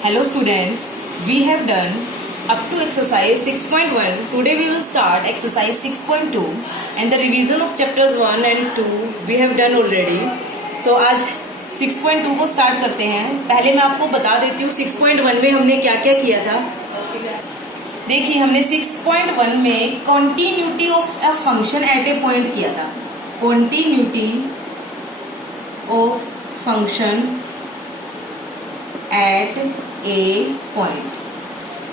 Hello students, we have done up to exercise 6.1. Today we will start exercise 6.2 and the revision of chapters 1 and 2 we have done already. So आज 6.2 को start करते हैं. पहले मैं आपको बता देती हूँ 6.1 में हमने क्या क्या किया था. देखिए हमने 6.1 में continuity of a function at A point किया था. Continuity of function at A point.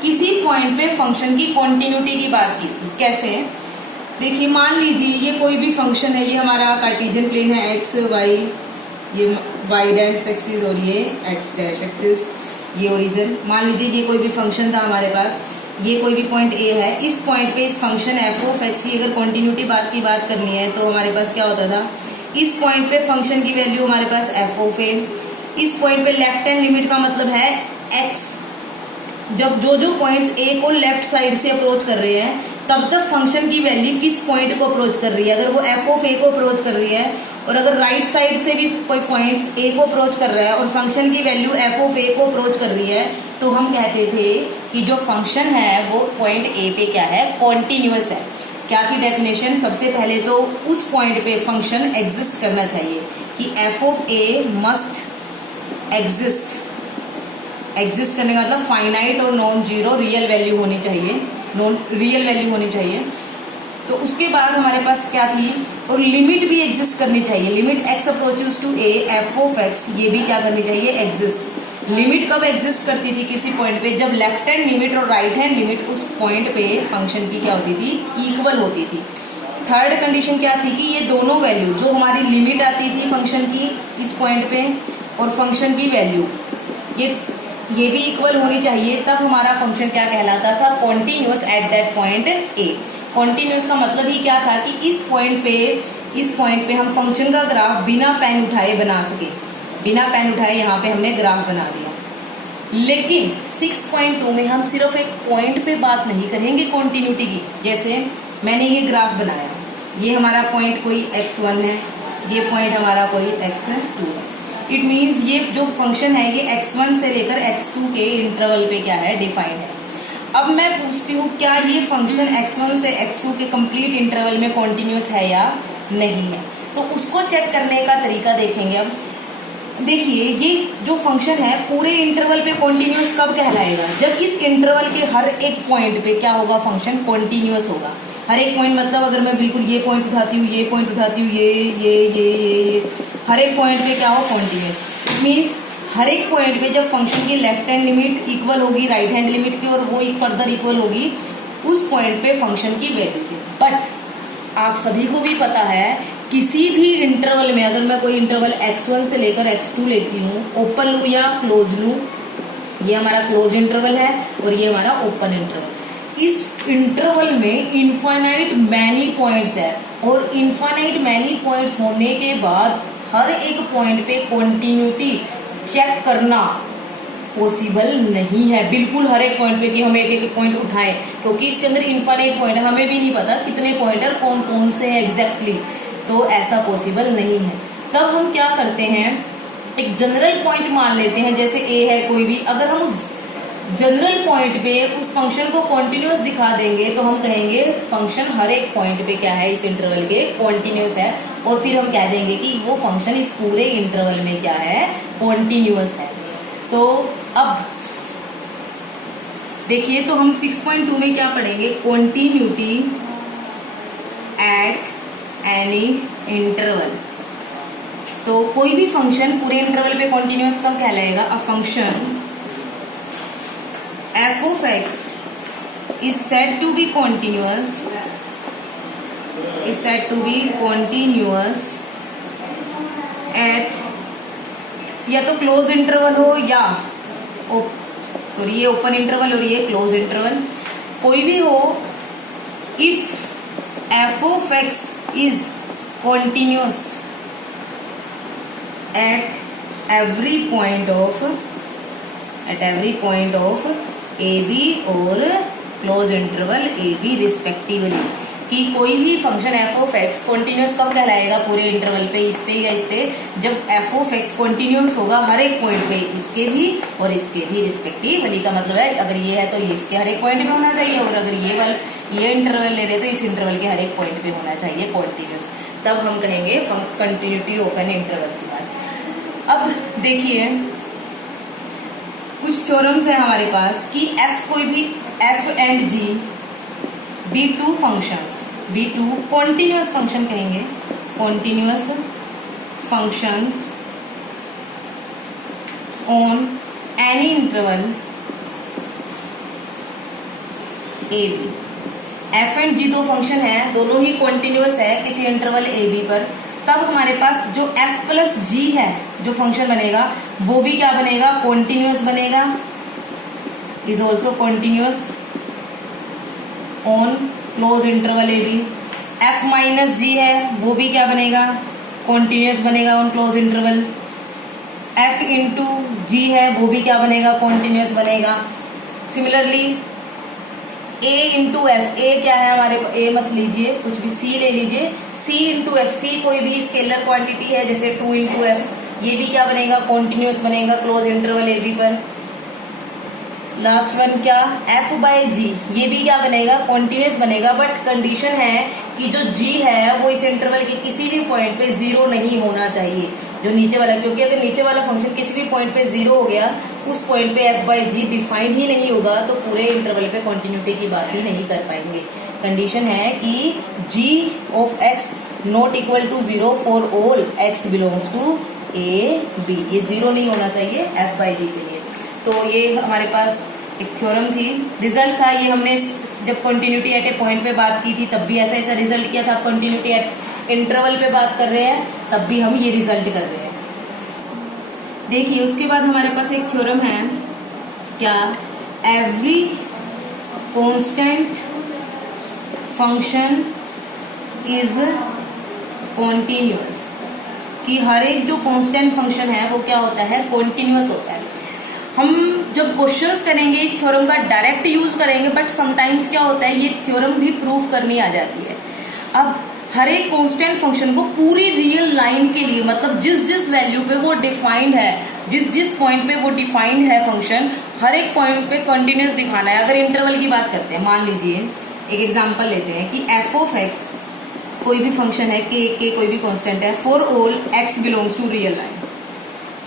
किसी पॉइंट पे फंक्शन की कॉन्टिन्यूटी की बात की थी. कैसे? देखिए मान लीजिए ये कोई भी फंक्शन है. ये हमारा कार्टेशियन प्लेन है एक्स वाई, ये वाई डैश एक्सिस और ये एक्स डैश एक्सिस, ये ओरिजिन. मान लीजिए ये कोई भी फंक्शन था हमारे पास. ये कोई भी पॉइंट ए है. इस पॉइंट पे इस फंक्शन एफ ऑफ एक्स की अगर कॉन्टिन्यूटी की बात करनी है तो हमारे पास क्या होता था. इस पॉइंट पे फंक्शन की वैल्यू हमारे पास एफ ऑफ ए. इस पॉइंट पे लेफ्ट हैंड लिमिट का मतलब है एक्स. जब जो पॉइंट्स ए को लेफ्ट साइड से अप्रोच कर रहे हैं तब तक फंक्शन की वैल्यू किस पॉइंट को अप्रोच कर रही है. अगर वो एफ ऑफ ए को अप्रोच कर रही है और अगर राइट साइड से भी कोई पॉइंट्स ए को अप्रोच कर रहा है और फंक्शन की वैल्यू एफ ऑफ ए को अप्रोच कर रही है तो हम कहते थे कि जो फंक्शन है वो पॉइंट ए पे क्या है, कॉन्टिन्यूअस है. क्या थी डेफिनेशन? सबसे पहले तो उस पॉइंट पे फंक्शन एग्जिस्ट करना चाहिए कि f of A must exist. Exist करने का मतलब फाइनाइट और नॉन जीरो रियल वैल्यू होनी चाहिए, नॉन रियल वैल्यू होनी चाहिए. तो उसके बाद हमारे पास क्या थी, और लिमिट भी एग्जिस्ट करनी चाहिए. Limit x approaches to a f of x, ये भी क्या करनी चाहिए, एग्जिस्ट. लिमिट कब एग्जिस्ट करती थी किसी पॉइंट पे? जब लेफ्ट हैंड लिमिट और राइट हैंड लिमिट उस पॉइंट पे फंक्शन की क्या होती थी, इक्वल होती थी. थर्ड कंडीशन क्या थी कि ये दोनों वैल्यू, जो हमारी लिमिट आती थी फंक्शन की इस पॉइंट पे और फंक्शन की वैल्यू, ये भी इक्वल होनी चाहिए. तब हमारा फंक्शन क्या कहलाता था, continuous at that point A. Continuous का मतलब ही क्या था कि इस पॉइंट पे हम फंक्शन का ग्राफ बिना पेन उठाए बना सके. बिना पेन उठाए यहाँ पे हमने ग्राफ बना दिया. लेकिन 6.2 में हम सिर्फ एक पॉइंट पे बात नहीं करेंगे कॉन्टिन्यूटी की. जैसे मैंने ये ग्राफ बनाया, ये हमारा पॉइंट कोई x1 है, ये पॉइंट हमारा कोई x2 है. इट मीन्स ये जो फंक्शन है ये x1 से लेकर x2 के इंटरवल पे क्या है, डिफाइंड है. अब मैं पूछती हूँ क्या ये फंक्शन x1 से x2 के कंप्लीट इंटरवल में कॉन्टिन्यूअस है या नहीं है. तो उसको चेक करने का तरीका देखेंगे. अब देखिए ये जो फंक्शन है पूरे इंटरवल पे कॉन्टिन्यूअस कब कहलाएगा, जब इस इंटरवल के हर एक पॉइंट पे क्या होगा, फंक्शन कॉन्टिन्यूअस होगा. हर एक पॉइंट मतलब अगर मैं बिल्कुल ये पॉइंट उठाती हूँ, ये पॉइंट उठाती हूँ, ये हर एक पॉइंट पे क्या हो, कॉन्टिन्यूअस. मीन्स हर एक पॉइंट पे जब फंक्शन की लेफ्ट हैंड लिमिट इक्वल होगी राइट हैंड लिमिट की और वो फर्दर इक्वल होगी उस पॉइंट पे फंक्शन की वैल्यू की. बट आप सभी को भी पता है किसी भी इंटरवल में अगर मैं कोई इंटरवल x1 से लेकर x2 लेती हूँ, ओपन लूँ या क्लोज लूँ, ये हमारा क्लोज इंटरवल है और ये हमारा ओपन इंटरवल. इस इंटरवल में इनफाइनाइट मैनी पॉइंट्स है और इनफाइनाइट मैनी पॉइंट्स होने के बाद हर एक पॉइंट पे कॉन्टिन्यूटी चेक करना पॉसिबल नहीं है. बिल्कुल हर एक पॉइंट पे कि हम एक एक पॉइंट उठाएं, क्योंकि इसके अंदर इनफाइनाइट पॉइंट है, हमें भी नहीं पता कितने पॉइंटर कौन कौन से हैं एग्जैक्टली. तो ऐसा पॉसिबल नहीं है. तब हम क्या करते हैं, एक जनरल पॉइंट मान लेते हैं. जैसे ए है कोई भी, अगर हम उस जनरल पॉइंट पे उस फंक्शन को कॉन्टिन्यूअस दिखा देंगे तो हम कहेंगे फंक्शन हर एक पॉइंट पे क्या है, इस इंटरवल के कॉन्टिन्यूअस है. और फिर हम कह देंगे कि वो फंक्शन इस पूरे इंटरवल में क्या है, कॉन्टिन्यूअस है. तो अब देखिए तो हम 6.2 में क्या पढ़ेंगे, कॉन्टिन्यूटी एट एनी इंटरवल. तो कोई भी फंक्शन पूरे इंटरवल पे कॉन्टिन्यूअस कब कहलाएगा, a function f of x is said to be continuous at या तो क्लोज इंटरवल हो या ये ओपन इंटरवल और ये क्लोज इंटरवल, कोई भी हो. If f of x is continuous at every point of AB और क्लोज इंटरवल AB रिस्पेक्टिवली. कि कोई भी function F of x continuous कब कहलाएगा पूरे इंटरवल पे, इस पे या इस पे, जब एफ ऑफ एक्स कॉन्टिन्यूस होगा हर एक पॉइंट पे, इसके भी और इसके भी रिस्पेक्टिवली। का मतलब है अगर ये है तो ये इसके हर एक पॉइंट पे होना चाहिए, और अगर ये इंटरवल ले रहे तो इस इंटरवल के हर एक पॉइंट पे होना चाहिए कॉन्टिन्यूस, तब हम कहेंगे कंटिन्यूटी ऑफ एन इंटरवल की बात। अब देखिए कुछ थ्योरम्स है हमारे पास कि एफ कोई भी F and G be two functions, be two continuous function कहेंगे, continuous functions on any interval A B. F and G दो फंक्शन है, दोनों ही कॉन्टिन्यूस है किसी इंटरवल ए बी पर, तब हमारे पास जो एफ प्लस जी है जो फंक्शन बनेगा वो भी क्या बनेगा, कॉन्टिन्यूस बनेगा, is also continuous on close interval A B. F minus G है वो भी क्या बनेगा, कॉन्टिन्यूस बनेगा on close interval. F into G है वो भी क्या बनेगा, कॉन्टिन्यूस बनेगा। Similarly A into F, A क्या है हमारे, ए मत लीजिए कुछ भी, सी ले लीजिए, सी इंटू एफ, सी कोई भी स्केलर क्वांटिटी है जैसे 2 इंटू एफ, ये भी क्या बनेगा, कॉन्टिन्यूस बनेगा क्लोज इंटरवल ए बी पर। लास्ट वन क्या, एफ बाई जी, ये भी क्या बनेगा, कॉन्टिन्यूस बनेगा, बट कंडीशन है कि जो जी है वो इस इंटरवल के किसी भी पॉइंट पे 0 नहीं होना चाहिए, जो नीचे वाला, क्योंकि अगर नीचे वाला फंक्शन किसी भी पॉइंट पे 0 हो गया, उस पॉइंट पे एफ बाई जी डिफाइन ही नहीं होगा, तो पूरे इंटरवल पे कॉन्टिन्यूटी की बात ही नहीं कर पाएंगे। कंडीशन है कि G of X not equal to 0 for all x belongs to A B, ये 0 नहीं होना चाहिए एफ बाई जी के लिए। तो ये हमारे पास एक थ्योरम थी, रिजल्ट था ये, हमने जब कंटिन्यूटी एट ए पॉइंट पे बात की थी तब भी ऐसा रिजल्ट किया था, कंटिन्यूटी एट इंटरवल पे बात कर रहे हैं तब भी हम ये रिजल्ट कर रहे हैं। देखिए उसके बाद हमारे पास एक थ्योरम है, क्या, every constant function is continuous, कि हर एक जो कांस्टेंट फंक्शन है वो क्या होता है, कॉन्टिन्यूअस होता है। हम जब क्वेश्चंस करेंगे इस थ्योरम का डायरेक्ट यूज करेंगे, बट समटाइम्स क्या होता है ये थ्योरम भी प्रूव करनी आ जाती है। अब हर एक कांस्टेंट फंक्शन को पूरी रियल लाइन के लिए, मतलब जिस जिस वैल्यू पे वो डिफाइंड है, जिस जिस पॉइंट पे वो डिफाइंड है फंक्शन, हर एक पॉइंट पे कंटिन्यूस दिखाना है। अगर इंटरवल की बात करते हैं, मान लीजिए एक एग्जांपल लेते हैं कि एफ ऑफ एक्स कोई भी फंक्शन है, के कोई भी कांस्टेंट है, for all x belongs to real line.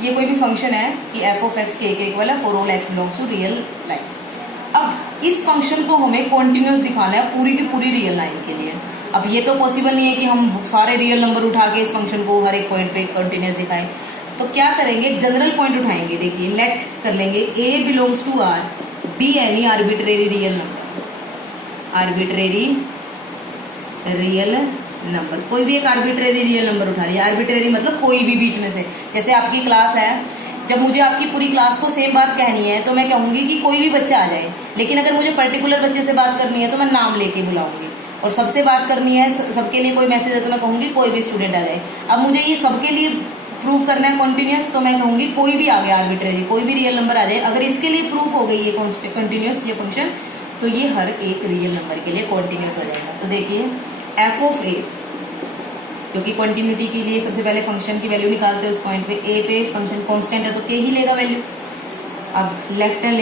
ये कोई भी फंक्शन है कि एफ ऑफ एक्स के इक्वल है for all x belongs to real line. अब इस फंक्शन को हमें कॉन्टिन्यूस दिखाना है पूरी की पूरी रियल लाइन के लिए। अब ये तो पॉसिबल नहीं है कि हम सारे रियल नंबर उठा के इस फंक्शन को हर एक पॉइंट पे कॉन्टिन्यूस दिखाएं, तो क्या करेंगे, जनरल पॉइंट उठाएंगे। देखिए लेट कर लेंगे A belongs to R B any arbitrary real number, arbitrary real number, कोई भी एक आर्बिट्रेरी रियल नंबर उठा लिया। आर्बिट्रेरी मतलब कोई भी बीच में से, जैसे आपकी क्लास है, जब मुझे आपकी पूरी क्लास को सेम बात कहनी है तो मैं कहूंगी कि कोई भी बच्चा आ जाए, लेकिन अगर मुझे पर्टिकुलर बच्चे से बात करनी है तो मैं नाम लेके बुलाऊंगी, और सबसे बात करनी है, सबके लिए कोई मैसेज है तो मैं कहूंगी कोई भी स्टूडेंट आ जाए। अब मुझे ये सबके लिए प्रूफ करना है कॉन्टिन्यूस, तो मैं कहूंगी कोई भी आ गया आर्बिट्रेरी, कोई भी रियल नंबर आ जाए। अगर इसके लिए प्रूफ हो गई ये कंटिन्यूस ये फंक्शन, तो ये हर एक रियल नंबर के लिए कॉन्टिन्यूस हो जाएगा। तो देखिए एफ ऑफ ए, क्योंकि कंटिन्यूटी के लिए सबसे पहले फंक्शन की वैल्यू निकालते हैं उस पॉइंट पे, ए पे फंक्शन कांस्टेंट है तो के ही लेगा वैल्यू। अब left hand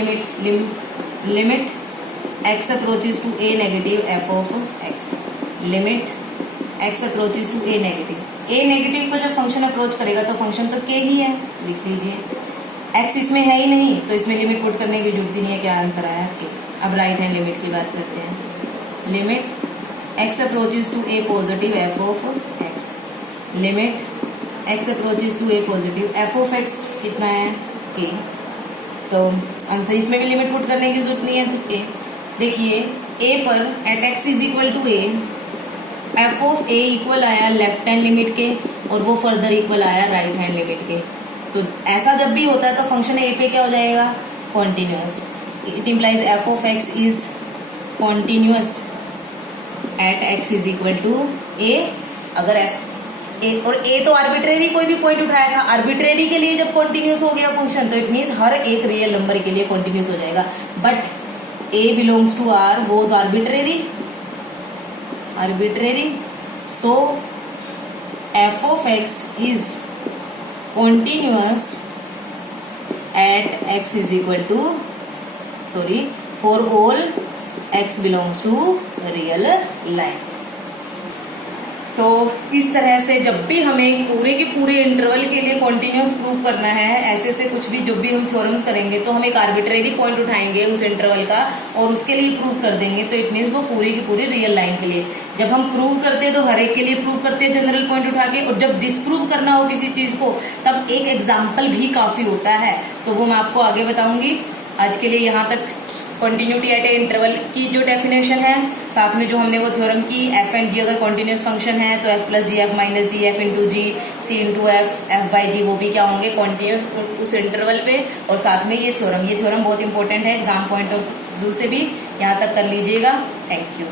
limit x approaches to a negative f of x, limit x approaches to a negative, a negative को जब फंक्शन अप्रोच करेगा तो फंक्शन तो के ही है, लिख लीजिए। एक्स इसमें है ही नहीं तो इसमें लिमिट पुट करने की जरूरत ही नहीं है, क्या आंसर आया के। अब राइट हैंड लिमिट की बात करते हैं, limit x approaches to a positive f of x, limit x approaches to a positive f of x कितना है k, तो आंसर इसमें भी लिमिट पुट करने की जरूरत नहीं है तो k। देखिए a पर at x is equal to a, f of a equal आया लेफ्ट हैंड लिमिट के और वो फर्दर इक्वल आया राइट हैंड लिमिट के। तो ऐसा जब भी होता है तो फंक्शन a पे क्या हो जाएगा, continuous. It implies f of x is continuous at x is equal to a। अगर f a और a तो आर्बिट्रेरी कोई भी पॉइंट उठाया था, आर्बिट्रेरी के लिए जब कॉन्टिन्यूस हो गया फंक्शन तो इट मीन्स हर एक रियल नंबर के लिए कॉन्टिन्यूस हो जाएगा। But a belongs to r was arbitrary, arbitrary. So f of x is continuous at x is equal to for all x belongs to real line. तो इस तरह से जब भी हमें पूरे के पूरे इंटरवल के लिए कॉन्टिन्यूस प्रूव करना है, ऐसे से कुछ भी जब भी हम थ्योरम्स करेंगे तो हम एक आर्बिट्रेरी पॉइंट उठाएंगे उस इंटरवल का और उसके लिए प्रूव कर देंगे. तो इट मीन्स वो पूरी की पूरी रियल लाइन के लिए. जब हम प्रूव करते हैं तो हर एक के लिए प्रूव करते हैं जनरल पॉइंट उठा के, और जब डिसप्रूव करना हो किसी चीज को तब एक एग्जाम्पल भी काफी होता है. तो वो मैं आपको आगे बताऊंगी. आज के लिए यहाँ तक कॉन्टिन्यूटी एट ए इंटरवल की जो डेफिनेशन है, साथ में जो हमने वो थ्योरम की एफ एंड जी अगर कॉन्टिन्यूस फंक्शन है तो F plus G F minus G F into G C into F F by G, वो भी क्या होंगे कॉन्टिन्यूस उस इंटरवल पे. और साथ में ये थ्योरम बहुत इंपॉर्टेंट है एग्जाम पॉइंट ऑफ व्यू से भी. यहाँ तक कर लीजिएगा. Thank you.